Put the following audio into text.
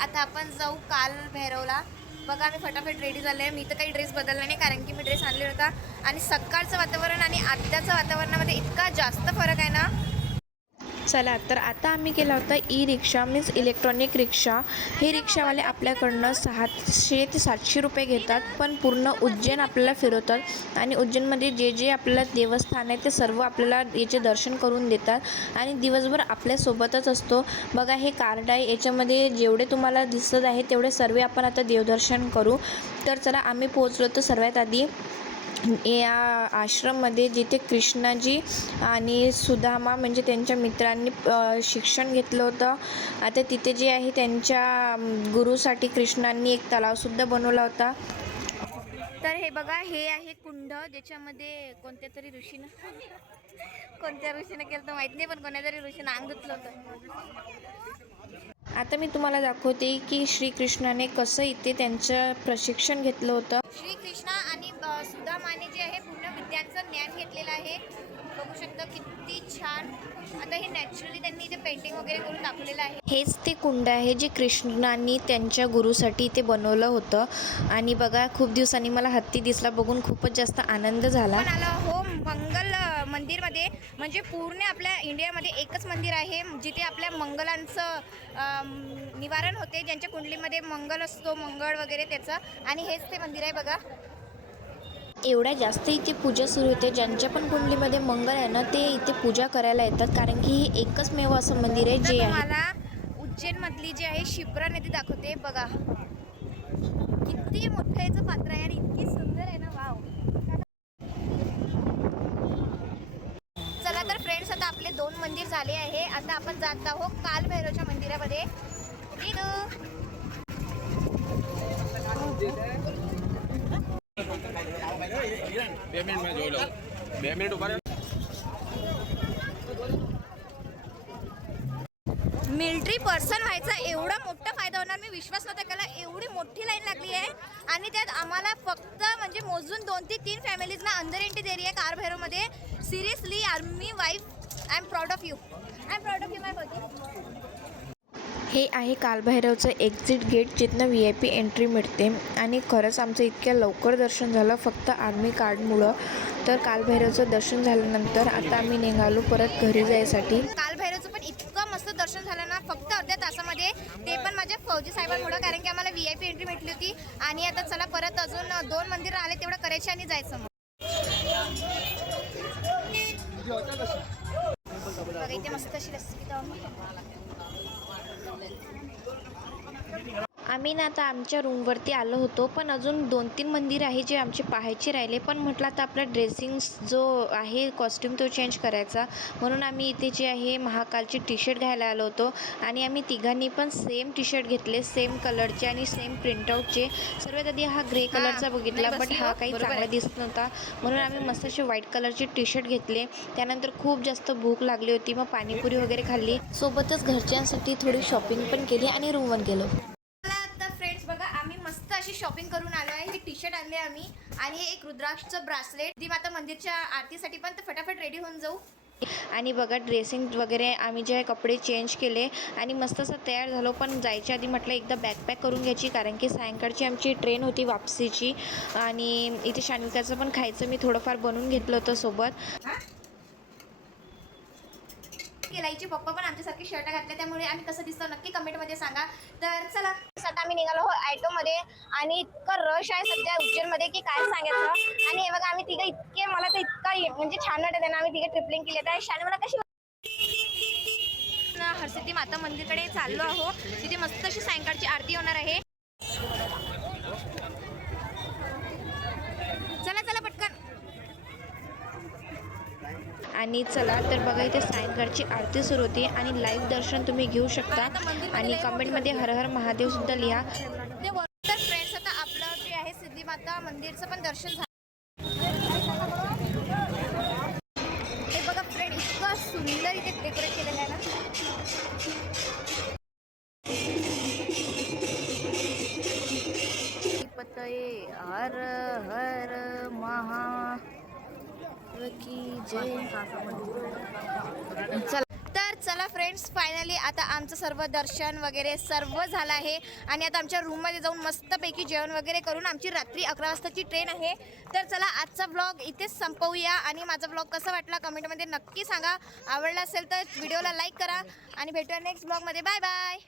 आता आपण जाऊ काल भैरवला। बघा मी फटाफट रेडी झाले आहे। मी तर काही ड्रेस बदलला नाही कारण की मी ड्रेस आणले होता आणि सकाळचं वातावरण आणि आत्ताचं वातावरणामध्ये इतका जास्त फरक आहे ना। चला तर आता आम्ही केला होता ई रिक्षा मीन्स इलेक्ट्रॉनिक रिक्षा। हे रिक्षावाले आपल्याकडनं 600 ते 700 रुपये घेतात, पण पूर्ण उज्जैन आपल्याला फिरवतात आणि उज्जैनमध्ये जे जे आपल्याला देवस्थान आहे ते सर्व आपल्याला याचे दर्शन करून देतात आणि दिवसभर आपल्यासोबतच असतो। बघा हे कार्ड आहे, याच्यामध्ये जेवढे तुम्हाला दिसत आहे तेवढे सर्व आपण आता देवदर्शन करू। तर चला आम्ही पोहोचलो तर सर्वात आधी या आश्रममध्ये जिथे कृष्णाजी आणि सुदामा म्हणजे त्यांच्या मित्रांनी शिक्षण घेतलं होतं। आता तिथे जे आहे त्यांच्या गुरुसाठी कृष्णांनी एक तलावसुद्धा बनवला होता। तर हे बघा हे आहे कुंड, ज्याच्यामध्ये कोणत्या तरी ऋषीनं कोणत्या ऋषीनं केलं तर माहित नाही, पण कोणत्या तरी ऋषीनं अंग धुतलं होतं। आता मी तुम्हाला दाखवते की श्रीकृष्णाने कसं इथे त्यांचं प्रशिक्षण घेतलं होतं। श्रीकृष्णा आणि सुदामाने जे आहे पूर्ण विद्यांचं ज्ञान घेतलेलं आहे। बघू शकता किती छान। आता हे नॅचरली त्यांनी इथे पेंटिंग वगैरे करून दाखवलेलं आहे। हेच ते कुंड आहे जे कृष्णांनी त्यांच्या गुरुसाठी इथे बनवलं होतं आणि बघा खूप दिवसांनी मला हत्ती दिसला, बघून खूपच जास्त आनंद झाला। पण आला हो मंगल मंदिरमध्ये, म्हणजे पूर्ण आपल्या इंडियामध्ये एकच मंदिर आहे जिथे आपल्या मंगलांचं निवारण होते, ज्यांच्या कुंडलीमध्ये मंगल असतो, मंगळ वगैरे त्याचं, आणि हेच ते मंदिर आहे बघा। एवढ्या जास्त इथे पूजा सुरू होते, ज्यांच्या पण कुंडलीमध्ये मंगळ आहे ना ते इथे पूजा करायला येतात, कारण की हे एकच मेव असं मंदिर आहे जे आहे। तुम्हाला उज्जैन मधली जी आहे शिप्रा नदी दाखवते बघा, किती मोठं याचं पात्र आहे आणि इतकी सुंदर आहे ना, वाव। चला तर फ्रेंड्स आता आपले 2 मंदिर झाले आहे। आता आपण जात आहोत काल भैरवच्या मंदिरामध्ये। मिलिटरी पर्सन व्हायचा एवढा मोठा फायदा होणार मी विश्वास नव्हता केला। एवढी मोठी लाईन लागली आहे आणि त्यात आम्हाला फक्त म्हणजे मोजून 2 ते 3 फॅमिलीजना अंदर एंट्री दिली आहे कार भैरवमध्ये। Seriously army wife, I am proud of you, I am proud of you my body. हे आहे कालभैरवचं एक्झिट गेट, जिथनं VIP एंट्री मिळते आणि खरंच आमचं इतक्या लवकर दर्शन झालं फक्त आर्मी कार्डमुळं। तर कालभैरवचं दर्शन झाल्यानंतर आता आम्ही निघालो परत घरी जायसाठी। कालभैरवचं पण इतकं मस्त दर्शन झालं ना फक्त अर्ध्या तासामध्ये, ते पण माझ्या फौजी साहेबांमुळं, कारण की आम्हाला VIP एंट्री भेटली होती। आणि आता चला परत अजून 2 मंदिर आले तेवढं करायचे आणि जायचं मग। बघा इथे मस्त अशी लस्सी पितो आम्ही। आम्ही ना आता आमच्या रूमवरती आलो होतो, पण अजून 2-3 मंदिर आहे जे आमचे पाहायचे राहिले, पण म्हटलं आता आपला ड्रेसिंग जो आहे कॉस्ट्यूम तो चेंज करायचा, म्हणून आम्ही इथे जे आहे महाकालचे टी-शर्ट घ्यायला आलो होतो आणि आम्ही तिघांनी पण सेम टी-शर्ट घेतले, सेम कलरचे आणि सेम प्रिंटआउटचे। सर्वात आधी हा ग्रे कलरचा बघितला, बट हा काही चांगला दिसत नव्हता, म्हणून आम्ही मस्त असे व्हाईट कलरचे टी-शर्ट घेतले। त्यानंतर खूप जास्त भूक लागली होती, मग पाणीपुरी वगैरे खाल्ली, सोबतच घरच्यांसाठी थोडी शॉपिंग पण केली आणि रूमवर गेलो। अशी शॉपिंग करून आलो आहे। हे टी-शर्ट आणले आम्ही आणि हे एक रुद्राक्षचं ब्रासलेट। दी माता मंदिरच्या आरतीसाठी पण तर फटाफट रेडी होऊन जाऊ। आणि बघा ड्रेसिंग वगैरे आम्ही जे कपडे चेंज केले आणि मस्त असं तयार झालो, पण जायच्या आधी म्हटलं एकदा बॅकपॅक करून घ्यायची, कारण की सायंकाळची आमची ट्रेन होती वापसीची आणि इथे शानिकाचं पण खायचं मी थोडंफार बनवून घेतलं होतं सोबत। केलाईचे पप्पा पण आमच्यासारखे शर्ट घातले, त्यामुळे आम्ही कसं दिसतो नक्की कमेंटमध्ये सांगा। तर चला आता आम्ही निघालो हो ॲटोमध्ये आणि इतकं रश आहे सध्या उज्जैनमध्ये की काय सांगायचं। आणि हे बघा आम्ही तिघं इतके, मला तर इतका म्हणजे छान वाटत आहे ना, आम्ही तिघं ट्रिपलिंग केली आहे। शाने मला कशी हरसिद्धी माता मंदिरकडे चाललो आहो, तिथे मस्त अशी सायंकाळची आरती होणार आहे। चला चला पटकन। आणि चला तर बघा इथे सायंकाळची आरती सुरू होती आणि लाईव्ह दर्शन तुम्ही घेऊ शकता आणि कमेंटमध्ये हर हर महादेव सुद्धा लिहा। तर फ्रेंड्स आता आपलं जे आहे सिद्धी माता मंदिरचं पण दर्शन झालं। हे बघा फ्रेंड इतकं सुंदर इथे डेकोरेट केलेलं आहे ना। पतये हर हर महादेव की जय। चला तर चला फ्रेंड्स, फायनली आता आमचं सर्व दर्शन वगैरे सर्व झालं आहे आणि आता आमच्या रूममध्ये जाऊन मस्तपैकी जेवण वगैरे करून आमची रात्री 11 वाजताची ट्रेन आहे. तर चला आजचा ब्लॉग इथेच संपवूया आणि माझा ब्लॉग कसा वाटला कमेंटमध्ये नक्की सांगा. आवडला असेल तर व्हिडिओला लाईक करा आणि भेटूया नेक्स्ट ब्लॉगमध्ये. Bye bye.